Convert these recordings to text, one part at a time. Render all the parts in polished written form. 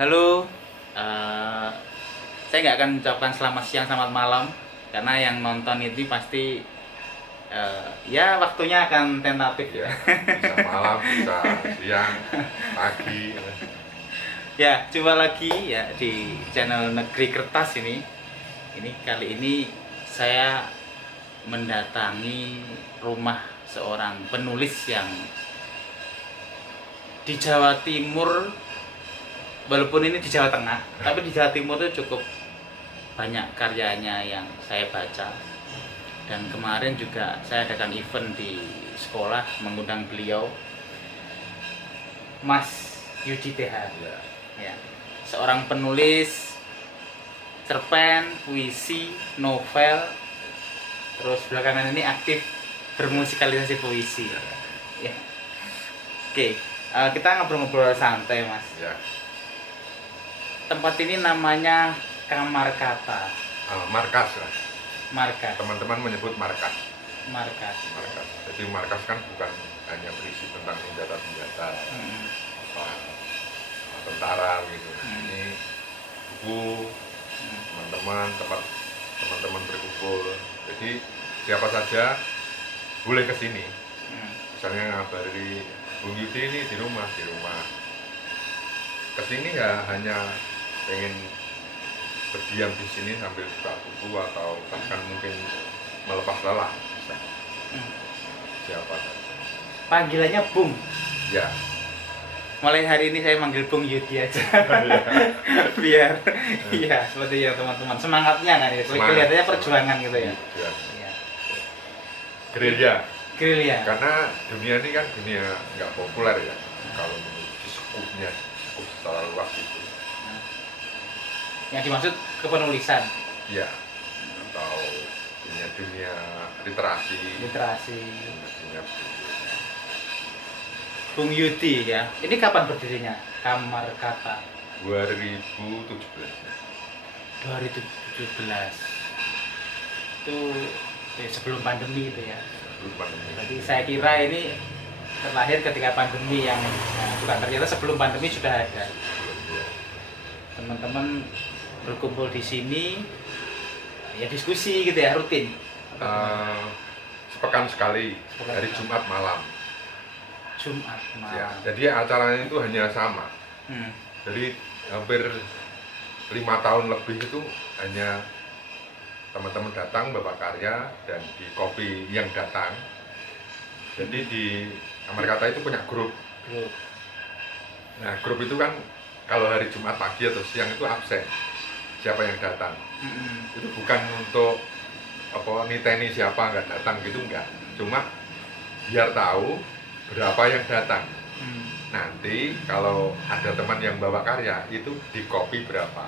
Halo, eh, saya nggak akan ucapkan selamat siang, selamat malam, karena yang nonton itu pasti ya waktunya akan tentatif Ya, bisa malam, bisa siang, pagi. ya. Coba lagi ya di channel Negeri Kertas ini. Ini kali ini saya mendatangi rumah seorang penulis yang di Jawa Timur. Walaupun ini di Jawa Tengah, tapi di Jawa Timur itu cukup banyak karyanya yang saya baca. Dan kemarin juga saya adakan event di sekolah mengundang beliau, Mas Yudi TH. Ya. Ya, seorang penulis cerpen, puisi, novel, terus belakangan ini aktif bermusikalisasi puisi. Ya. Oke, kita ngobrol-ngobrol santai, Mas. Ya. Tempat ini namanya Kamar Kata. Markas lah. Markas. Teman-teman menyebut markas. Markas. Markas. Jadi markas kan bukan hanya berisi tentang senjata-senjata, apa, tentara gitu. Ini buku, teman-teman, tempat teman-teman berkumpul. Jadi siapa saja boleh ke sini. Misalnya ngabari Bung Yudi ini di rumah. Kesini ya hanya pengen berdiam di sini sambil buka buku atau bahkan mungkin melepas lelah bisa. Siapa saja. Panggilannya Bung. Ya. Mulai hari ini saya manggil Bung Yudi aja. Biar iya seperti ya teman-teman. Semangatnya kan ya. Kelihatannya perjuangan gitu ya. Ya. Iya. Gerilya. Gerilya. Karena dunia ini kan dunia nggak populer ya. Kalau di skupnya, skup secara luas itu. Yang dimaksud kepenulisan. Ya. Atau dunia literasi. Dunia Bung Yudi ya. Ini kapan berdirinya Kamar Kata? 2017. 2017. Itu sebelum pandemi gitu ya. Sebelum pandemi. Jadi saya kira ini terlahir ketika pandemi yang bukan, ternyata sebelum pandemi sudah ada. Teman-teman berkumpul di sini ya diskusi gitu ya, rutin. Sepekan sekali, hari Jumat malam. Jumat malam. Ya, jadi acaranya itu hanya sama. Jadi hampir 5 tahun lebih itu hanya teman-teman datang bawa karya dan di copy yang datang. Jadi di Kamar Kata itu punya grup. Nah, grup itu kan kalau hari Jumat pagi atau siang itu absen siapa yang datang. Itu bukan untuk apa niteni siapa nggak datang gitu, enggak. Cuma biar tahu berapa yang datang. Nanti kalau ada teman yang bawa karya itu di copy berapa.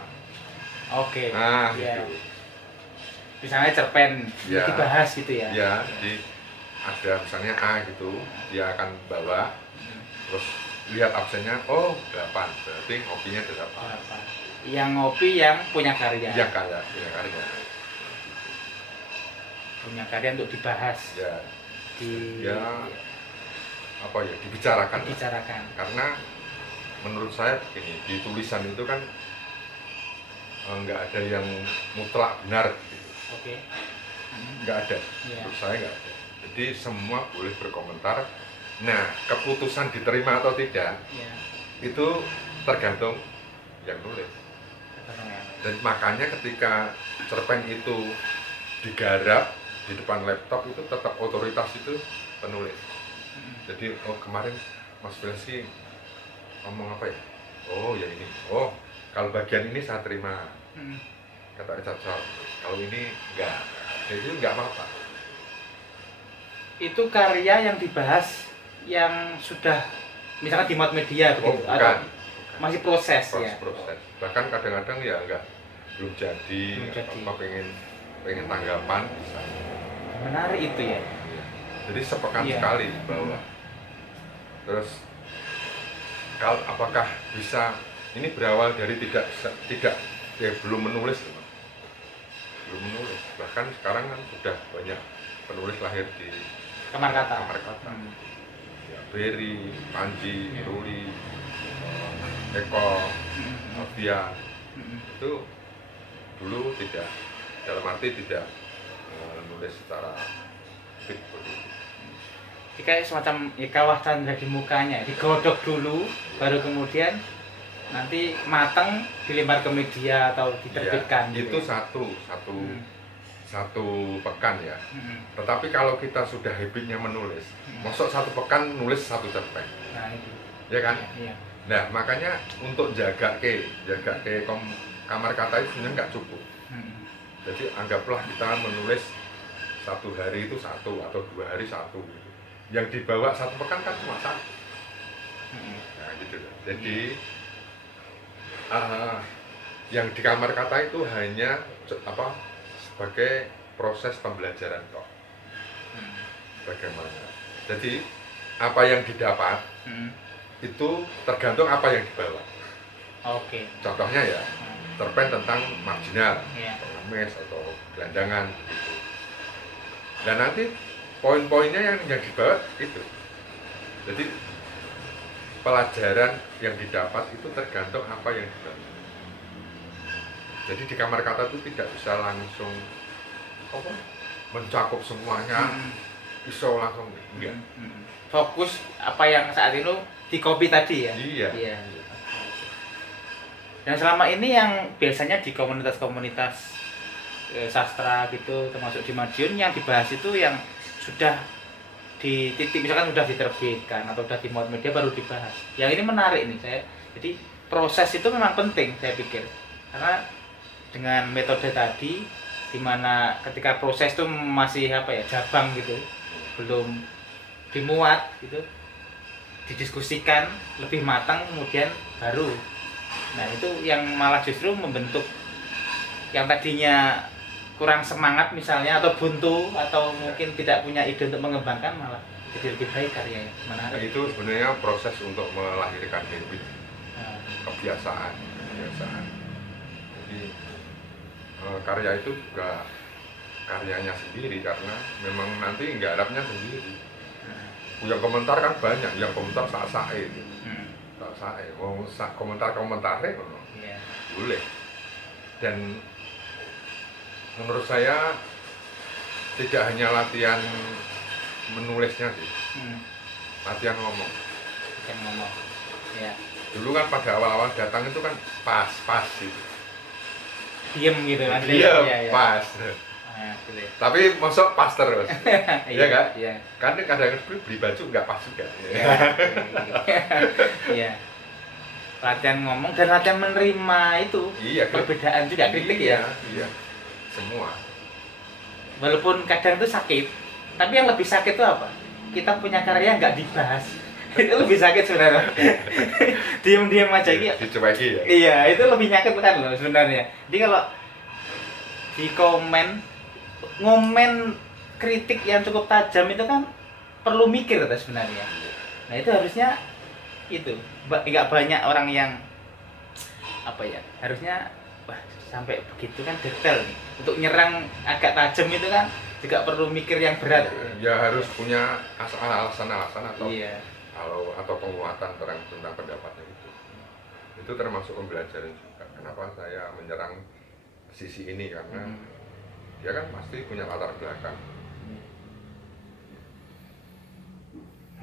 Oke. Nah, ya. gitu. Misalnya cerpen Ya. dibahas gitu ya. Ya, jadi ada misalnya A gitu, dia akan bawa, terus lihat absennya, oh 8, berarti ngopinya 8. Berapa? Yang ngopi yang punya karya. Yang punya karya. Punya karya untuk dibahas. Ya, Di apa ya, dibicarakan. dibicarakan. Karena menurut saya begini, di tulisan itu kan nggak ada yang mutlak benar gitu. Oke. Nggak ada, Ya. menurut saya nggak ada. Jadi semua boleh berkomentar. Nah, keputusan diterima atau tidak Ya. itu tergantung yang nulis. Dan makanya ketika cerpen itu digarap di depan laptop itu tetap otoritas itu penulis. Jadi oh kemarin Mas Belsi ngomong apa ya? Oh ya ini. Oh kalau bagian ini saya terima. Kata cocok. Kalau ini enggak. Jadi itu enggak apa-apa. Itu karya yang dibahas yang sudah misalkan di media Oh begitu bukan. atau masih proses ya. Proses. Bahkan kadang-kadang ya enggak belum jadi. Apa pengen tanggapan bisa. Menarik itu ya. Jadi sepekan Iya. sekali bawa. Terus kalau apakah bisa ini berawal dari belum menulis, belum menulis. Bahkan sekarang kan sudah banyak penulis lahir di Kamar Kata. Ya, Berry, Panji, Ruli, Eko, Alfian, itu dulu tidak, dalam arti tidak nulis secara fit begitu. Jadi kayak semacam ya, kawah Chandra di mukanya, digodok dulu, baru kemudian nanti matang dilempar ke media atau diterbitkan. Ya, itu ya? satu pekan ya. Tetapi kalau kita sudah habitnya menulis, masuk satu pekan nulis satu cerpen. Nah itu. Ya kan? Ya. Nah makanya untuk jaga ke kamar kata itu sebenarnya nggak cukup. Jadi anggaplah kita menulis satu hari itu satu atau 2 hari satu. Gitu. Yang dibawa satu pekan kan cuma satu. Nah gitu. Jadi yang di kamar kata itu hanya sebagai proses pembelajaran kok. Bagaimana? Jadi apa yang didapat itu tergantung apa yang dibawa. Oke. Contohnya ya, cerpen tentang marginal, pengemis atau gelandangan gitu. Dan nanti poin-poinnya yang dibawa itu. Jadi pelajaran yang didapat itu tergantung apa yang dibawa. Jadi di kamar kata itu tidak bisa langsung mencakup semuanya, bisa langsung enggak. Fokus apa yang saat itu di copy tadi ya. Iya. Dan selama ini yang biasanya di komunitas-komunitas sastra gitu, termasuk di Madiun, yang dibahas itu yang sudah di titik misalkan sudah diterbitkan atau sudah dimuat media baru dibahas. Yang ini menarik nih saya. Jadi proses itu memang penting saya pikir, karena dengan metode tadi, dimana ketika proses itu masih jabang gitu, belum dimuat gitu, didiskusikan lebih matang, kemudian baru. Nah itu yang malah justru membentuk yang tadinya kurang semangat misalnya, atau buntu, atau mungkin tidak punya ide untuk mengembangkan, malah jadi lebih baik karyanya. Menarik. Nah, itu sebenarnya proses untuk melahirkan habit, kebiasaan. Jadi karya itu juga karyanya sendiri, karena memang nanti nggarapnya sendiri. Yang komentar kan banyak, yang komentar sak-sae itu. Sak-sae, mau komentar-komentare boleh. Dan menurut saya tidak hanya latihan menulisnya sih, latihan ngomong. Ya. Dulu kan pada awal-awal datang itu kan pas gitu. Diem gitu kan? Diem, ya. pas. Gitu. Tapi masuk pas terus, iya kan? Iya. Kan kadang beli baju nggak pas juga. Iya. Latihan ngomong dan latihan menerima itu. Iya. Perbedaan juga, kritik ya. Iya. Semua. Walaupun kadang itu sakit, tapi yang lebih sakit itu apa? Kita punya karya nggak dibahas. Itu lebih sakit sebenarnya. Diam-diam aja gitu. Dicueki ya. Iya, itu lebih nyakit kan loh sebenarnya. Jadi kalau di ngomen kritik yang cukup tajam itu kan perlu mikir sebenarnya. Nah itu harusnya itu nggak banyak orang yang harusnya sampai begitu kan detail nih. Untuk nyerang agak tajam itu kan juga perlu mikir yang berat. Ya harus punya alasan-alasan atau iya. atau penguatan tentang pendapatnya itu. Itu termasuk pembelajaran juga. Kenapa saya menyerang sisi ini, karena dia kan pasti punya latar belakang.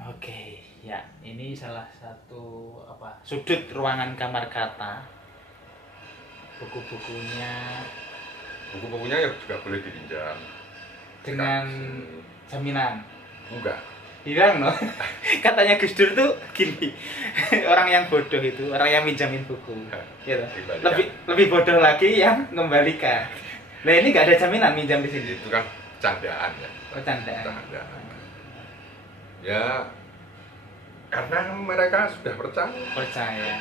Oke, ya ini salah satu sudut ruangan kamar kata. Buku-bukunya ya juga boleh dipinjam dengan jaminan. Enggak. Hilang loh. Katanya Gus Dur tuh gini, orang yang bodoh itu orang yang minjamin buku, gitu. Lebih bodoh lagi yang mengembalikan. Nah ini nggak ada jaminan minjam di sini. Itu kan candaan ya. Candaan. Ya karena mereka sudah percaya.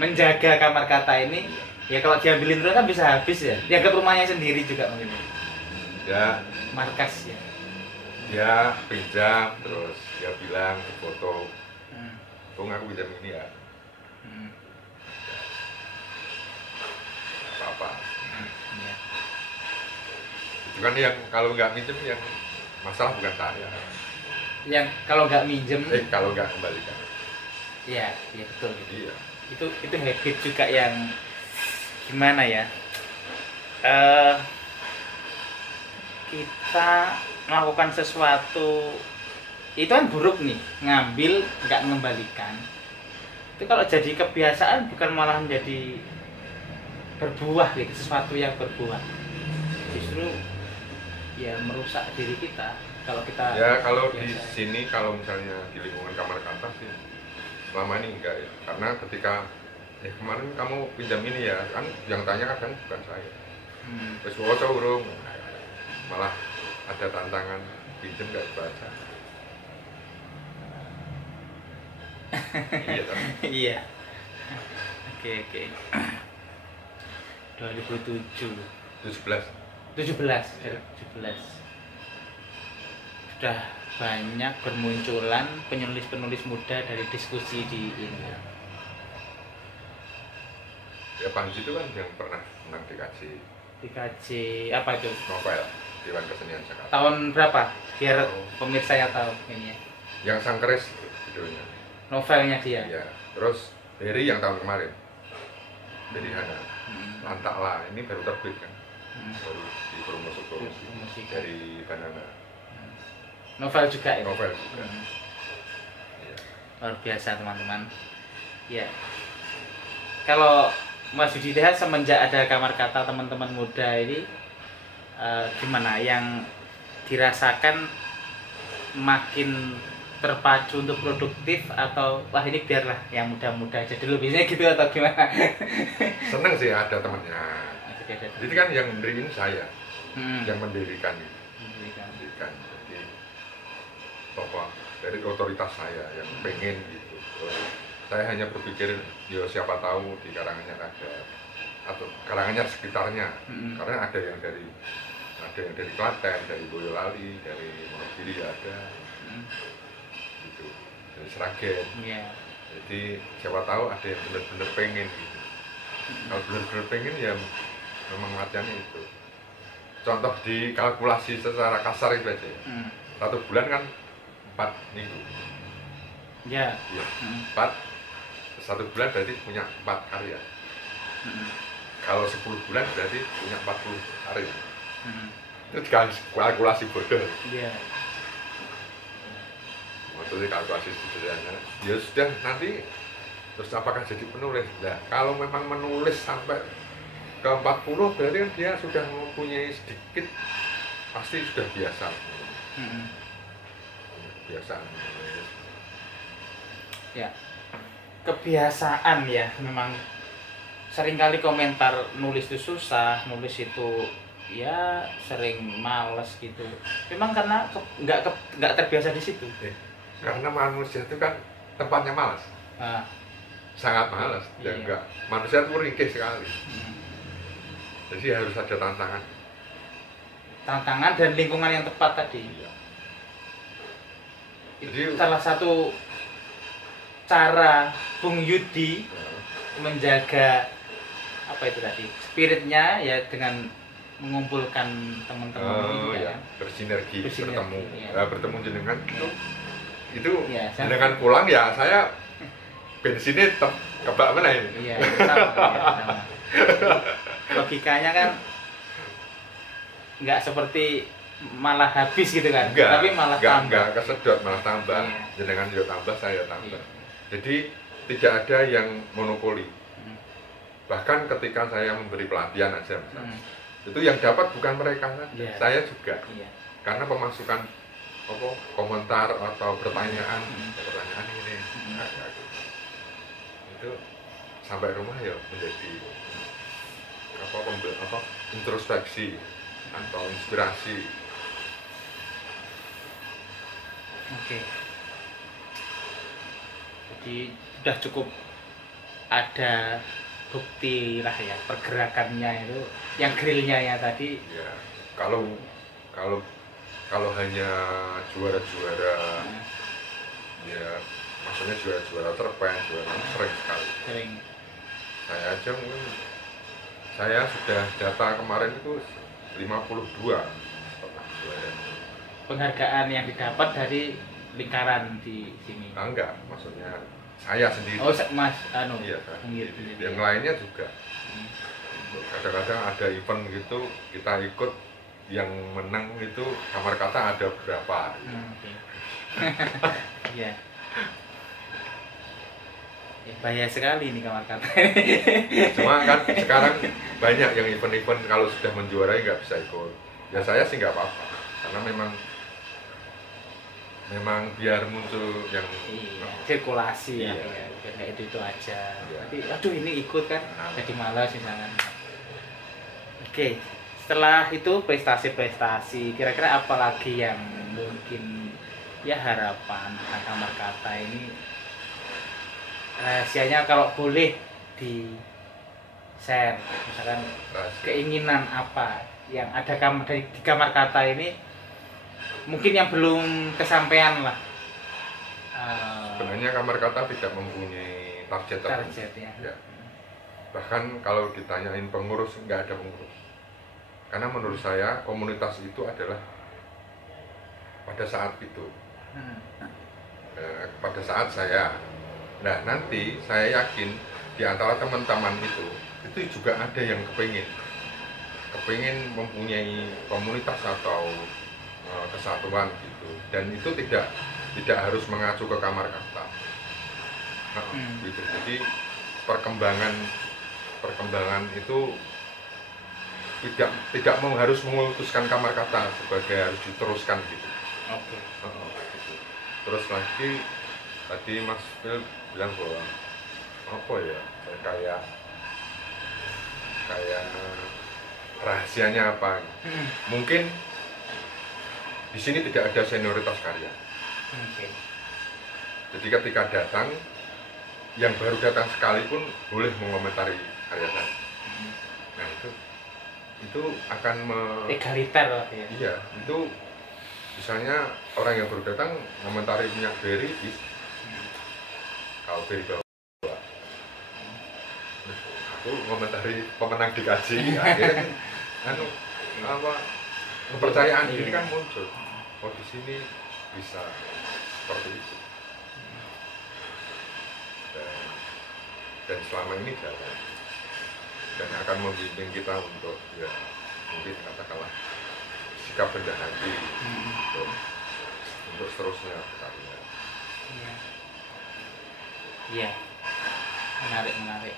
Menjaga kamar kata ini, ya kalau diambilin terus kan bisa habis ya. Dianggap rumahnya sendiri juga mungkin. Ya. Markas ya. Dia pinjam, terus dia bilang ke foto, Bung aku pinjam ini ya. Apa-apa. Ya. Itu kan yang kalau nggak minjem yang masalah bukan saya. Yang kalau nggak minjem, kalau nggak kembalikan. Iya betul gitu. Iya. Itu habit juga yang gimana ya, kita melakukan sesuatu itu kan buruk nih, ngambil nggak mengembalikan. Itu kalau jadi kebiasaan bukan malah menjadi berbuah gitu, sesuatu yang berbuah, justru ya merusak diri kita kalau kita ya. Kalau di biasa. sini, kalau misalnya di lingkungan kamar kata sih selama ini enggak ya, karena ketika kemarin kamu pinjam ini ya kan, yang tanya kadang bukan saya, terus waca urung, malah ada tantangan pinjam nggak baca. Iya toh? Iya. Oke. 2007 17. 17 Iya. 17 sudah banyak bermunculan penulis-penulis muda dari diskusi di ini. Ya Panji itu kan yang pernah menang Dikaji apa itu? novel Dewan Kesenian Jakarta. Tahun berapa? Biar Oh. pemirsa yang tahu ini ya. Yang Sang Keris judulnya. Novelnya dia. Ya. Terus Heri yang tahun kemarin. Jadi Hana. Lantaklah, ini baru terbit kan. Baru di promosi Musik. dari Banana. Novel juga itu. Novel juga. Iya. Luar biasa teman-teman. Ya. Kalau Mas Yudi lihat semenjak ada kamar kata teman-teman muda ini gimana yang dirasakan, makin terpacu untuk produktif atau wah ini biarlah yang muda-muda aja dulu, biasanya gitu atau gimana? Seneng sih ada temennya. Jadi kan yang mendirikan saya, yang mendirikan. Jadi bahwa dari otoritas saya yang pengen gitu. Saya hanya berpikir, yo siapa tahu di Karanganyar ada, atau Karanganyar sekitarnya, karena ada yang dari Klaten, dari Boyolali, dari Wonogiri ada, gitu, dari Sragen. Jadi siapa tahu ada yang benar-benar pengen gitu. Kalau benar-benar pengen ya memang latihannya itu. Contoh di kalkulasi secara kasar itu aja. 1 bulan kan 4 minggu. Ya. Iya. 1 bulan berarti punya 4 karya. Kalau 10 bulan berarti punya 40 hari. Itu kalkulasi bodoh. Iya. Maksudnya kalkulasi sederhana. Ya sudah, nanti terus apakah jadi penulis? Nah, kalau memang menulis sampai ke 40 berarti kan dia sudah mempunyai sedikit, pasti sudah biasa. Kebiasaan. Ya. Kebiasaan ya, memang seringkali komentar nulis itu susah, nulis itu ya sering males gitu. Memang karena nggak terbiasa di situ. Karena manusia itu kan tempatnya malas. Sangat malas. Ya Iya. enggak. Manusia itu ringkih sekali. Jadi harus ada tantangan. Tantangan dan lingkungan yang tepat tadi. Iya. Itu salah satu cara Bung Yudi menjaga apa itu tadi, spiritnya ya, dengan mengumpulkan teman-teman ini ya, kan. bersinergi, Bersinergi, bertemu. iya. Bertemu jenengan itu Iya, jenengan pulang ya saya bensinnya tetap kebak mana ini. Iya, sama. Logikanya kan nggak seperti malah habis gitu kan, tapi malah tambah. Enggak kesedot, malah tambah. Iya. Jenengan juga tambah, saya tambah. Iya. Jadi tidak ada yang monopoli. Bahkan ketika saya memberi pelatihan aja misalnya, itu yang dapat bukan mereka saja, Iya. saya juga. Iya. Karena pemasukan komentar atau pertanyaan ini itu sampai rumah ya menjadi introspeksi atau inspirasi. Oke. Jadi sudah cukup ada bukti lah ya pergerakannya itu, yang grillnya ya tadi. Ya, kalau hanya juara-juara, ya maksudnya juara-juara cerpen, juara sering sekali. Sering. Saya aja mungkin, saya sudah data kemarin itu 52 pernah juara. Penghargaan yang didapat dari lingkaran di sini. Enggak, maksudnya saya sendiri. Oh, Mas Iya, saya sendiri. sendiri. Yang lainnya juga. Kadang-kadang ada event gitu kita ikut, yang menang itu kamar kata ada berapa. Okay. Iya. Bahaya sekali ini kamar kata. Cuma kan sekarang banyak yang event-event kalau sudah menjuarai nggak bisa ikut. Ya saya sih nggak apa-apa, karena memang biar muncul yang sirkulasi iya. Ya, biar nggak itu aja. Iya. Nanti aduh ini ikut kan, jadi malas misalkan. Oke, setelah itu prestasi-prestasi, kira-kira apa lagi yang mungkin ya harapan kamar kata ini, rahasianya kalau boleh di share, misalkan keinginan apa yang ada di kamar kata ini, mungkin yang belum kesampaian lah. Sebenarnya kamar kata tidak mempunyai target ya. Ya. Bahkan kalau ditanyain pengurus, nggak ada pengurus, karena menurut saya komunitas itu adalah pada saat itu, pada saat saya. Nah nanti saya yakin di antara teman-teman itu juga ada yang kepingin mempunyai komunitas atau kesatuan gitu, dan itu tidak harus mengacu ke kamar kata. Gitu. Jadi perkembangan itu tidak harus memutuskan kamar kata sebagai harus diteruskan gitu. Oke. Gitu. Terus lagi tadi Mas Phil bilang bahwa apa ya, kayak rahasianya apa? Mungkin di sini tidak ada senioritas karya. Jadi ketika datang, yang baru datang sekalipun boleh mengomentari karya saya. Nah itu akan egaliter lah ya. Iya, itu misalnya orang yang baru datang mengomentari minyak beri, kalau beri bawa, aku mengomentari pemenang dikaji, akhirnya kepercayaan diri kan muncul. Oh di sini bisa seperti itu. Dan selama ini jalan, dan akan membimbing kita untuk ya mungkin katakanlah sikap rendah hati untuk seterusnya berkarya. Iya, menarik.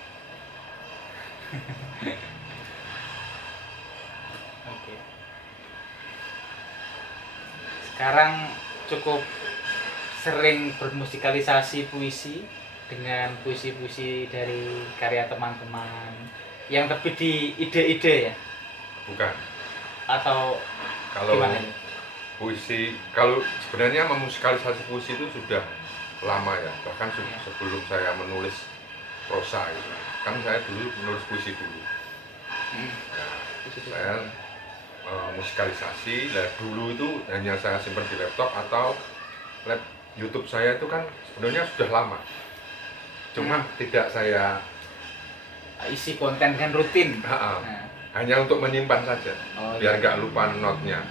Oke. Sekarang cukup sering bermusikalisasi puisi dengan puisi-puisi dari karya teman-teman yang terbit di ide-ide ya? Bukan. Atau kalau gimana? Puisi, kalau sebenarnya memusikalisasi puisi itu sudah lama ya, bahkan sebelum saya menulis prosa itu. Kan saya dulu menulis puisi dulu. Nah, saya musikalisasi, nah dulu itu hanya saya simpan di laptop atau YouTube saya itu kan sebenarnya sudah lama. Cuma tidak saya isi konten kan rutin. Hanya untuk menyimpan saja, biar nggak lupa notnya,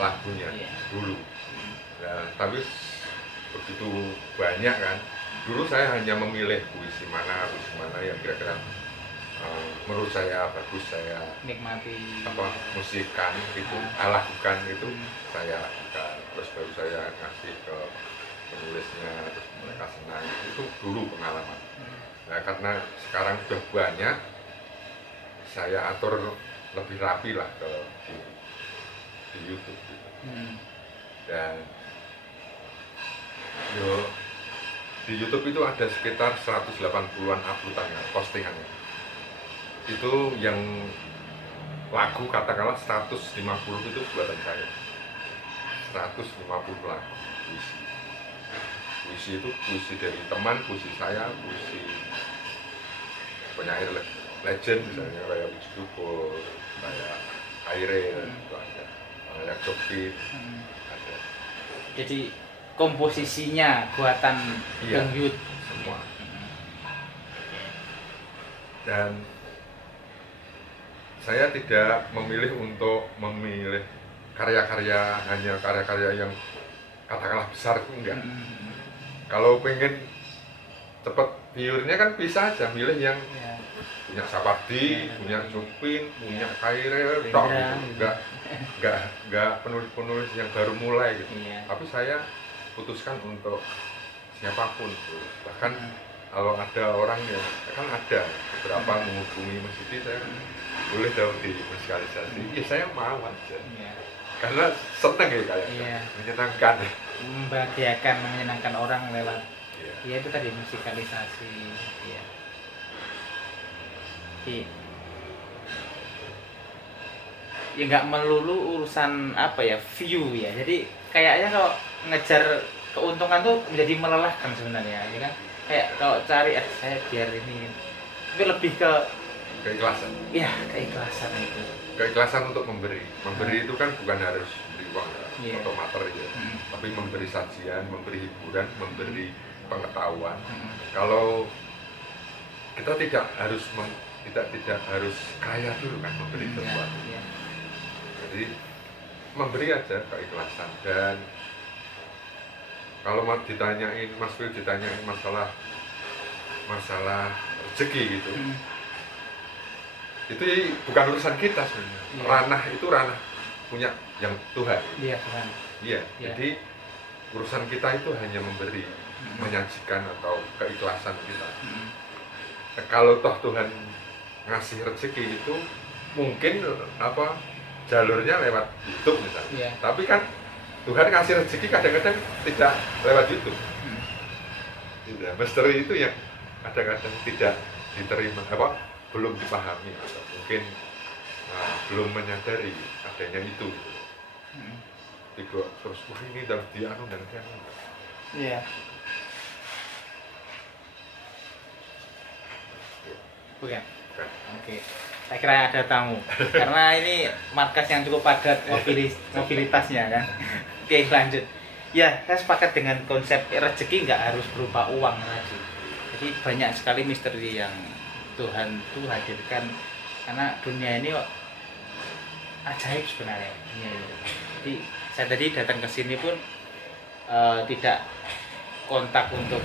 lagunya dulu. Nah, tapi begitu banyak kan, dulu saya hanya memilih puisi mana yang kira-kira menurut saya bagus, saya nikmati, musikan itu, lakukan itu saya lakukan, terus baru saya ngasih ke penulisnya, terus mereka senang. Itu dulu pengalaman. Nah, karena sekarang sudah banyak, saya atur lebih rapi lah di YouTube gitu. Dan di YouTube itu ada sekitar 180-an uploadannya, postingannya. Itu yang lagu katakanlah 150 itu buatan saya. 150 lagu puisi. Puisi itu puisi dari teman, puisi saya, puisi penyair legend misalnya kayak Wisduko, kayak Aire, itu ada, kayak Joki, ada. Jadi komposisinya buatan Bang Yud semua. Dan saya tidak memilih untuk memilih karya-karya, hanya karya-karya yang katakanlah besar itu enggak. Kalau pengen cepet viewernya kan bisa aja milih yang ya. punya Sapardi, punya Jupin, punya Khairil, tok gitu. Nggak penulis-penulis yang baru mulai gitu. Tapi saya putuskan untuk siapapun gitu. Bahkan kalau ada orang yang kan ada beberapa menghubungi Mas Yudi, saya boleh dong di musikalisasi. Ya saya mau aja. Karena seneng ya kayaknya, menyenangkan. Membahagiakan, menyenangkan orang lewat ya itu tadi musikalisasi ya. Ya nggak melulu urusan apa ya view ya, jadi kayaknya kalau ngejar keuntungan tuh menjadi melelahkan sebenarnya ya kan, kayak kalau cari saya biar ini, tapi lebih ke keikhlasan ya, keikhlasan itu, keikhlasan untuk memberi itu kan bukan harus beri uang atau materi ya, tapi memberi sajian, memberi hiburan, memberi pengetahuan. Kalau kita tidak harus tidak harus kaya dulu kan memberi sesuatu. Jadi memberi aja keikhlasan. Dan kalau ditanyain Mas Phil, ditanyain masalah rezeki gitu, itu bukan urusan kita sebenarnya. Ranah itu ranah punya yang Tuhan. Iya, Tuhan. Iya. Jadi urusan kita itu hanya memberi, menyajikan atau keikhlasan kita. Kalau toh Tuhan ngasih rezeki itu mungkin apa jalurnya lewat YouTube misalnya. Tapi kan Tuhan ngasih rezeki kadang-kadang tidak lewat YouTube. Tidak, misteri itu yang kadang-kadang tidak diterima, apa belum dipahami atau mungkin belum menyadari adanya itu. Tiga terus ini dan dianu dan dianu. Iya. Bukan. Oke. Saya kira ada tamu. Karena ini markas yang cukup padat mobilitasnya kan. Oke, lanjut. Ya, saya sepakat dengan konsep rezeki nggak harus berupa uang lagi. Jadi banyak sekali misteri yang Tuhan tuh hadirkan, karena dunia ini ajaib sebenarnya. Jadi saya tadi datang ke sini pun tidak kontak untuk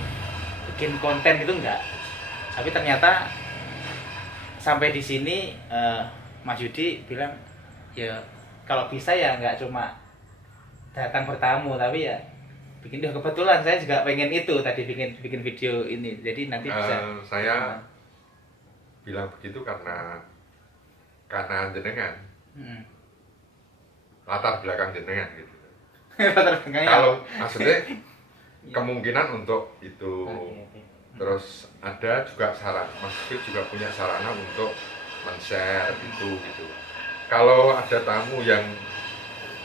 bikin konten itu enggak. Tapi ternyata sampai di sini Mas Yudi bilang ya kalau bisa ya nggak cuma datang bertamu, tapi ya bikin dia. Kebetulan saya juga pengen itu tadi bikin video ini, jadi nanti bisa. Saya bilang begitu karena jenengan, latar belakang jenengan gitu. Kalau maksudnya kemungkinan untuk itu. Terus ada juga sarana, Mas Phil juga punya sarana untuk men-share itu gitu. Kalau ada tamu yang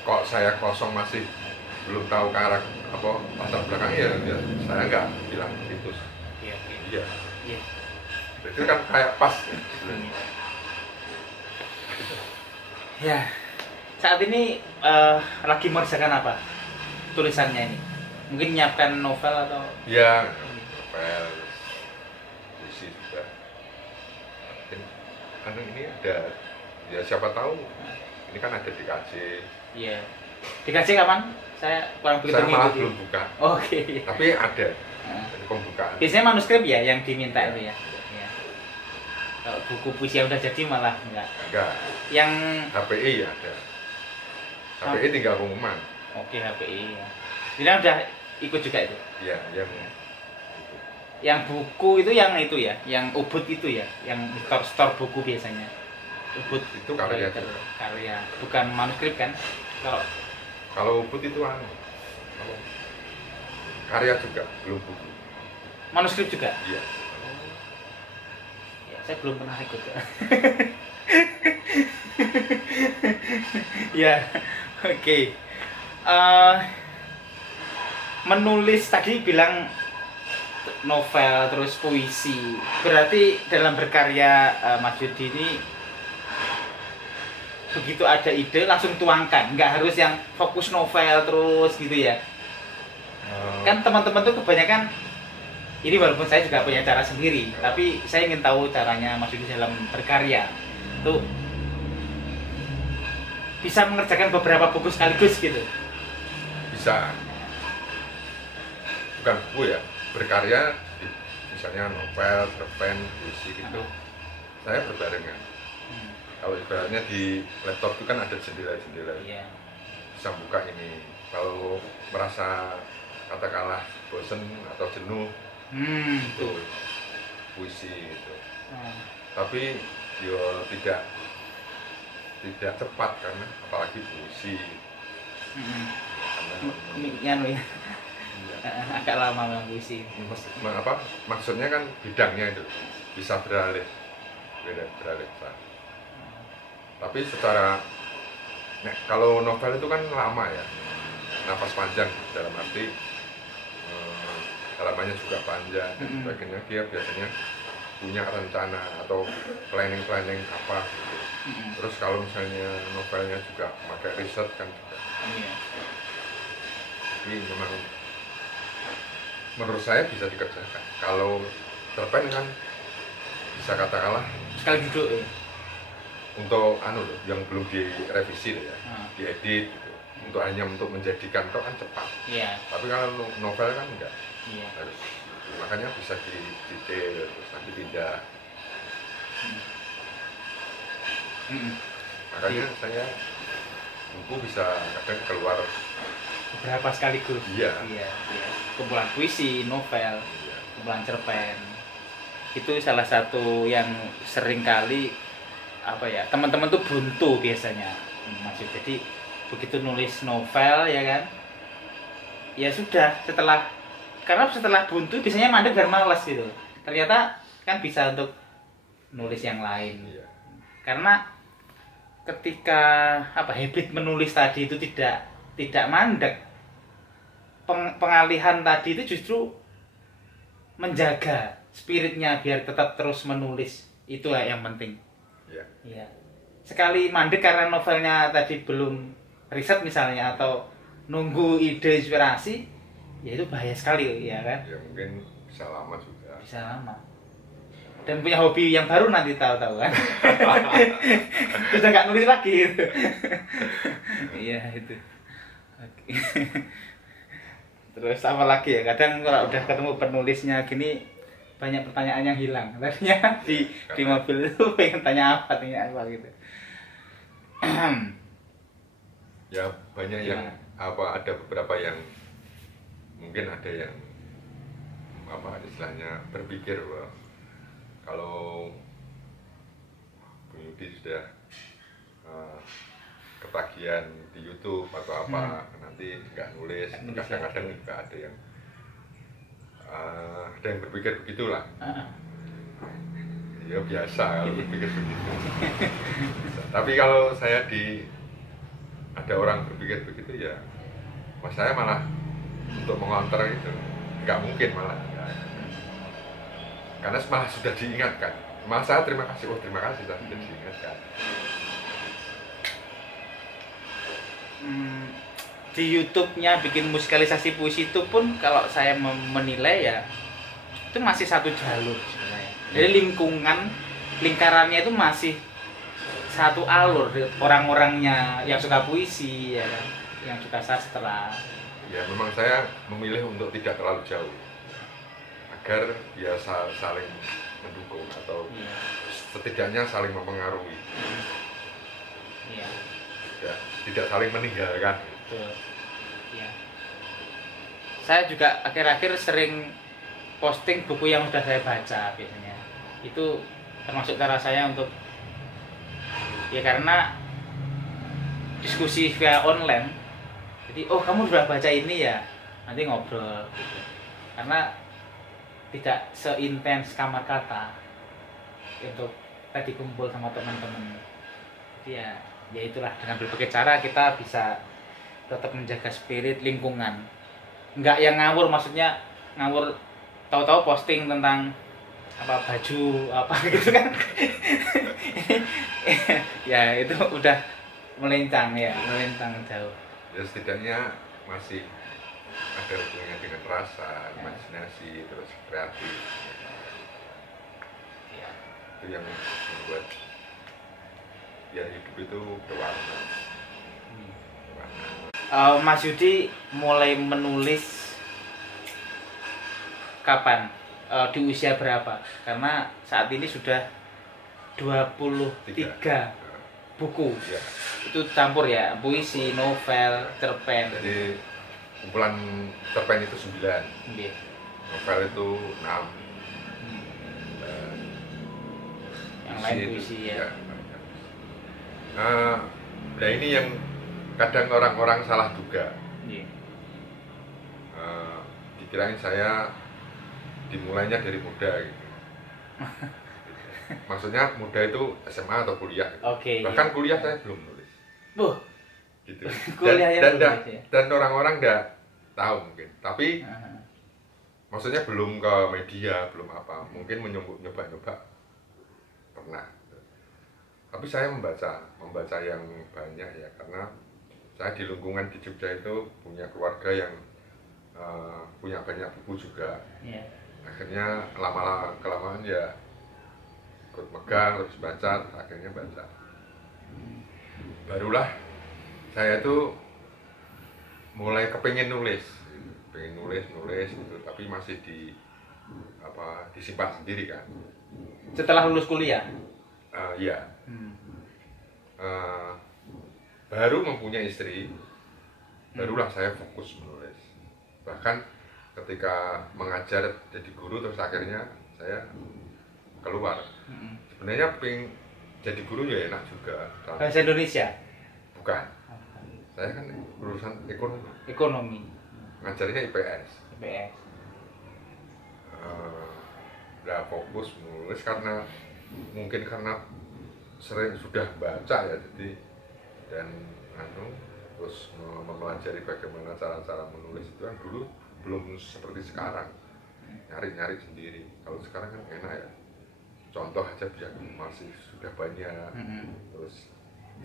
kok saya kosong masih belum tahu karakter apa latar belakangnya, ya saya nggak bilang itu. Iya. Itu kan kayak pas. Ya, saat ini lagi mengerjakan apa? Tulisannya ini? Mungkin nyiapkan novel atau? Ya, novel. Puisi juga. Karena ini ada, ya siapa tahu. Ini kan ada DKJ. Iya. DKJ kapan? Saya kurang begitu mengikuti. Saya malah belum buka. Oke. Tapi ada. Pembukaan. Biasanya manuskrip ya yang diminta itu ya. Kalau buku puisi yang udah jadi malah enggak. Yang HPI ya ada. HPI tinggal pengumuman. Oke, HPI ya. Jadi udah ikut juga itu. Iya, yang buku itu ya, yang Ubud itu ya, yang store buku biasanya. Ubud itu karya. Bukan manuskrip kan? Kalau Ubud itu karya juga, belum buku. Manuskrip juga? Iya. Saya belum pernah ikut ya. Ya, oke. Menulis tadi bilang novel terus puisi. Berarti dalam berkarya Mas Yudi ini begitu ada ide langsung tuangkan, nggak harus yang fokus novel terus gitu ya. Kan teman-teman tuh kebanyakan ini, walaupun saya juga punya cara sendiri, tapi saya ingin tahu caranya Mas Yudi dalam berkarya tuh bisa mengerjakan beberapa buku sekaligus gitu. Bisa. Bukan buku ya, berkarya misalnya novel, cerpen, puisi gitu, saya berbarengan. Kalau ibaratnya di laptop itu kan ada jendela-jendela, bisa buka ini. Kalau merasa katakanlah bosen atau jenuh, itu puisi gitu. Tapi yo tidak cepat karena apalagi puisi. Karena agak lama memang puisi. Maksudnya kan bidangnya itu bisa beralih. Tapi secara kalau novel itu kan lama ya, nafas panjang dalam arti halamannya juga panjang dan sebagainya. Dia biasanya punya rencana atau planning apa gitu. Terus kalau misalnya novelnya juga pakai riset kan juga. Jadi memang menurut saya bisa dikerjakan. Kalau cerpen kan bisa katakanlah sekali duduk ya. Untuk yang belum direvisi ya, diedit gitu. Untuk menjadikan itu kan cepat. Tapi kalau novel kan enggak. Harus makanya bisa detail terus nanti pindah. Makanya saya buku bisa kadang keluar beberapa sekaligus. Iya. Kumpulan puisi, novel, kumpulan cerpen. Itu salah satu yang sering kali teman-teman tuh buntu biasanya. Maksud jadi begitu nulis novel ya kan, ya sudah karena setelah buntu biasanya mandek dan malas gitu. Ternyata kan bisa untuk nulis yang lain. Karena ketika habit menulis tadi itu tidak mandek, pengalihan tadi itu justru menjaga spiritnya biar tetap terus menulis. Itulah yang penting. Sekali mandek karena novelnya tadi belum riset misalnya atau nunggu ide inspirasi, ya itu bahaya sekali ya kan. Ya mungkin bisa lama juga. Bisa lama. Dan punya hobi yang baru nanti tahu-tahu kan. Sudah nggak nulis lagi gitu. Iya itu. Oke. Terus apa lagi ya? Kadang kalau udah ketemu penulisnya gini banyak pertanyaan yang hilang. Tadinya di mobil itu pengen tanya apa gitu. Ya banyak yang ada beberapa yang mungkin ada yang istilahnya berpikir bahwa kalau Bu Yudi sudah ketagihan di YouTube atau apa nanti nggak nulis. Kadang-kadang juga ada yang berpikir begitulah. Ya biasa kalau berpikir begitu. Tapi kalau saya ada orang berpikir begitu ya, saya malah untuk mengonter itu nggak mungkin malah. Karena malah sudah diingatkan. Malah saya terima kasih sudah diingatkan. Di YouTube-nya bikin musikalisasi puisi itu pun kalau saya menilai ya itu masih satu jalur sebenarnya. Jadi lingkarannya itu masih satu alur, orang-orangnya yang suka puisi ya kan, yang suka sastra. Ya memang saya memilih untuk tidak terlalu jauh agar ya saling mendukung atau setidaknya saling mempengaruhi. Tidak saling meninggalkan. Betul. Ya. Saya juga akhir-akhir sering posting buku yang sudah saya baca biasanya. Itu termasuk cara saya untuk karena diskusi via online. Jadi kamu sudah baca ini ya, nanti ngobrol gitu. Karena tidak seintens kamar kata untuk tadi kumpul sama teman-teman. Jadi ya itulah, dengan berbagai cara kita bisa tetap menjaga spirit lingkungan. Enggak yang ngawur, maksudnya ngawur tahu-tahu posting tentang baju apa gitu kan. Ya itu udah melencang jauh. Ya setidaknya masih ada hubungannya dengan rasa, imajinasi, terus kreatif. Itu yang membuat hidup itu berwarna. Mas Yudi mulai menulis kapan? di usia berapa? Karena saat ini sudah 23 buku. Ya. Itu campur ya, puisi, novel, cerpen. Jadi kumpulan cerpen itu 9, Iya. novel itu 6. Yang lain puisi ya. Nah ini yang kadang orang-orang salah duga. Iya. Dikirain saya dimulainya dari muda gitu. Maksudnya muda itu SMA atau kuliah gitu. Oke. Bahkan kuliah saya belum nulis gitu. Dan orang-orang nggak tahu mungkin, tapi maksudnya belum ke media, belum apa, mungkin nyoba-nyoba pernah. Tapi saya membaca yang banyak ya, karena saya di lingkungan di Jogja itu punya keluarga yang punya banyak buku juga. Yeah. Akhirnya lama-lama kelamaan ya ikut megang, terus baca, terus akhirnya baca. Barulah saya itu mulai kepengen nulis gitu, tapi masih disimpan sendiri kan. Setelah lulus kuliah? Iya. Baru mempunyai istri, barulah saya fokus menulis. Bahkan ketika mengajar jadi guru, terus akhirnya saya keluar. Sebenarnya pengen jadi guru ya enak juga. Bahasa Indonesia? Bukan. Saya kan urusan ekonomi. Ngajarnya IPS. Nah, fokus menulis karena sering sudah baca ya, jadi dan terus mempelajari bagaimana cara-cara menulis itu kan dulu belum seperti sekarang, nyari-nyari sendiri. Kalau sekarang kan enak ya, contoh aja biar masih sudah banyak, terus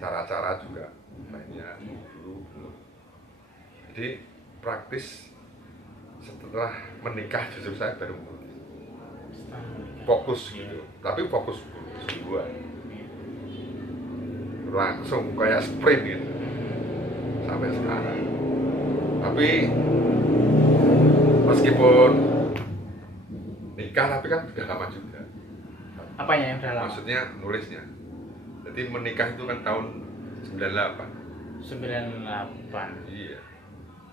cara-cara juga banyak dulu. Jadi praktis setelah menikah justru saya baru fokus gitu, tapi fokus sungguhan, langsung kayak sprint gitu sampai sekarang. Tapi meskipun nikah, tapi kan sudah lama juga. Apanya yang udah lama? Maksudnya nulisnya. Jadi menikah itu kan tahun 98. 98. Iya.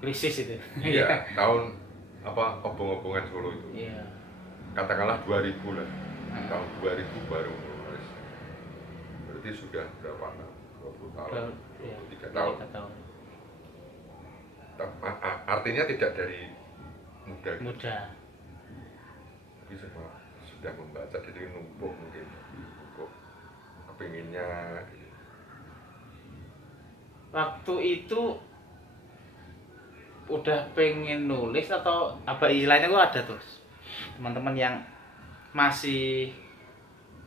Krisis itu. Iya, tahun obong-obongan Solo itu. Iya. Katakanlah 2000 lah. Tahun 2000 baru nulis. Berarti sudah berapa? 20 tahun. 23 tahun. Artinya tidak dari muda. Tapi sudah membaca, jadi numpuk mungkin, kepinginnya. Waktu itu udah pengen nulis atau apa istilahnya? Kok ada terus teman-teman yang masih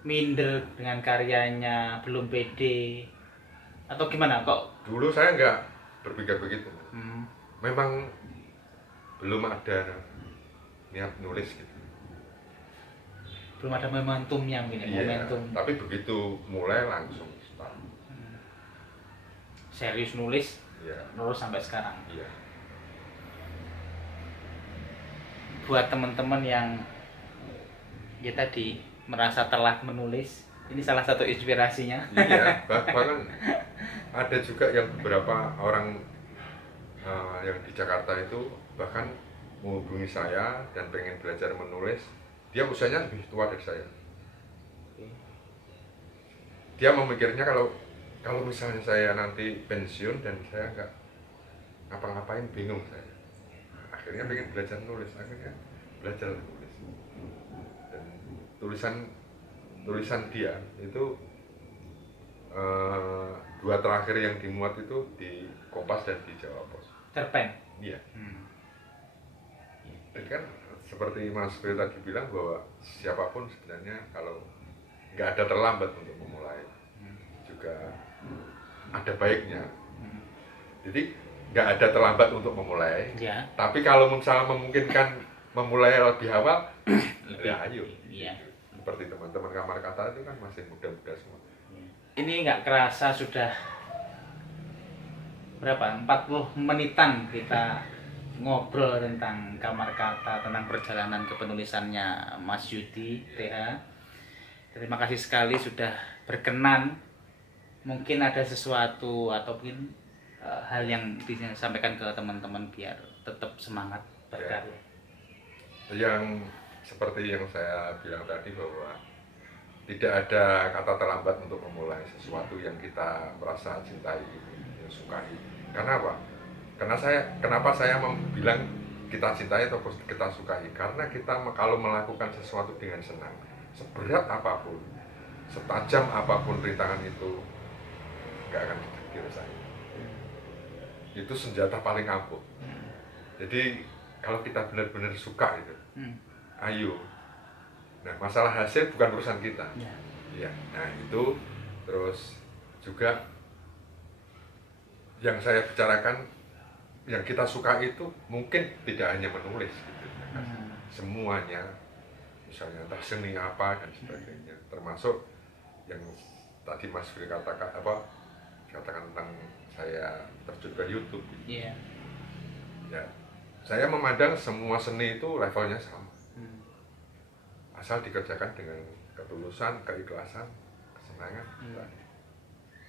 minder dengan karyanya, belum pede atau gimana kok? Dulu saya nggak berpikir begitu. Memang belum ada niat nulis gitu. Belum ada momentumnya mungkin. Iya, momentum. Tapi begitu mulai langsung start. Serius nulis, iya. Terus sampai sekarang. Iya. Buat teman-teman yang ya tadi merasa telat menulis, ini salah satu inspirasinya. Iya, bahkan ada juga yang beberapa orang yang di Jakarta itu bahkan menghubungi saya dan pengen belajar menulis. Dia usianya lebih tua dari saya. Dia memikirnya kalau misalnya saya nanti pensiun dan saya nggak ngapa-ngapain, bingung saya. Akhirnya pengen belajar nulis, akhirnya belajar nulis. Dan tulisan dia itu 2 terakhir yang dimuat itu di Kompas dan di Jawa Pos. Cerpen. Iya. Jadi kan seperti Mas Fir tadi bilang bahwa siapapun sebenarnya kalau nggak ada terlambat untuk memulai, juga ada baiknya. Jadi nggak ada terlambat untuk memulai. Ya. Tapi kalau misalnya memungkinkan memulai lebih awal, ya ayo. Iya. Seperti teman-teman Kamar Kata itu kan masih muda-muda semua. Ini nggak kerasa sudah berapa? 40 menitan kita ngobrol tentang Kamar Kata, tentang perjalanan kepenulisannya Mas Yudi TH. Terima kasih sekali sudah berkenan. Mungkin ada sesuatu ataupun hal yang disampaikan ke teman-teman biar tetap semangat berkarya. Yang seperti yang saya bilang tadi bahwa tidak ada kata terlambat untuk memulai sesuatu yang kita merasa cintai, yang sukai. Karena apa? Kenapa saya bilang kita cintai atau kita sukai? Karena kita kalau melakukan sesuatu dengan senang, seberat apapun, setajam apapun rintangan itu, nggak akan dirasain. Itu senjata paling ampuh. Jadi kalau kita benar-benar suka itu, ayo. Nah, masalah hasil bukan urusan kita. Ya. Nah itu terus juga yang saya bicarakan, yang kita suka itu mungkin tidak hanya menulis gitu, semuanya, misalnya entah seni apa dan sebagainya, termasuk yang tadi Mas Fir katakan tentang saya terjun ke YouTube. Yeah. Ya, saya memandang semua seni itu levelnya sama, asal dikerjakan dengan ketulusan, keikhlasan, kesenangan.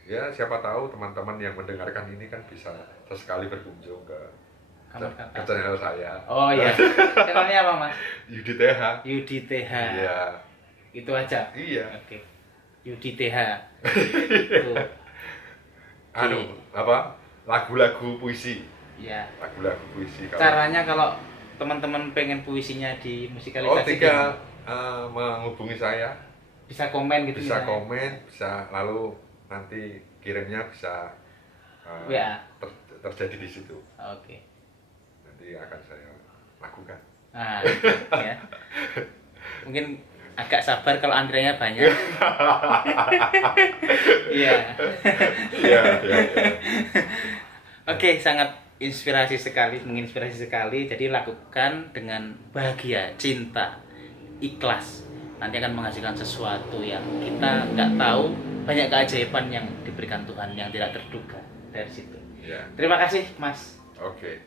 Ya, siapa tahu teman-teman yang mendengarkan ini kan bisa sesekali berkunjung ke channel saya. Oh iya, channelnya apa Mas? Yudi TH. Yudi TH. Iya. Itu aja? Iya. Oke. Yudi TH. Lagu-lagu puisi. Iya. Lagu-lagu puisi. Caranya kalau teman-teman pengen puisinya di musikalisasi, tinggal menghubungi saya. Bisa komen gitu. Bisa komen, bisa lalu nanti kirimnya bisa terjadi di situ. Oke. Nanti akan saya lakukan. Nah, ya. Mungkin agak sabar kalau Andrea banyak. Iya. Iya. Oke, sangat inspirasi sekali, menginspirasi sekali. Jadi lakukan dengan bahagia, cinta, ikhlas. Nanti akan menghasilkan sesuatu yang kita nggak tahu. Banyak keajaiban yang diberikan Tuhan yang tidak terduga dari situ. Ya. Terima kasih, Mas. Oke.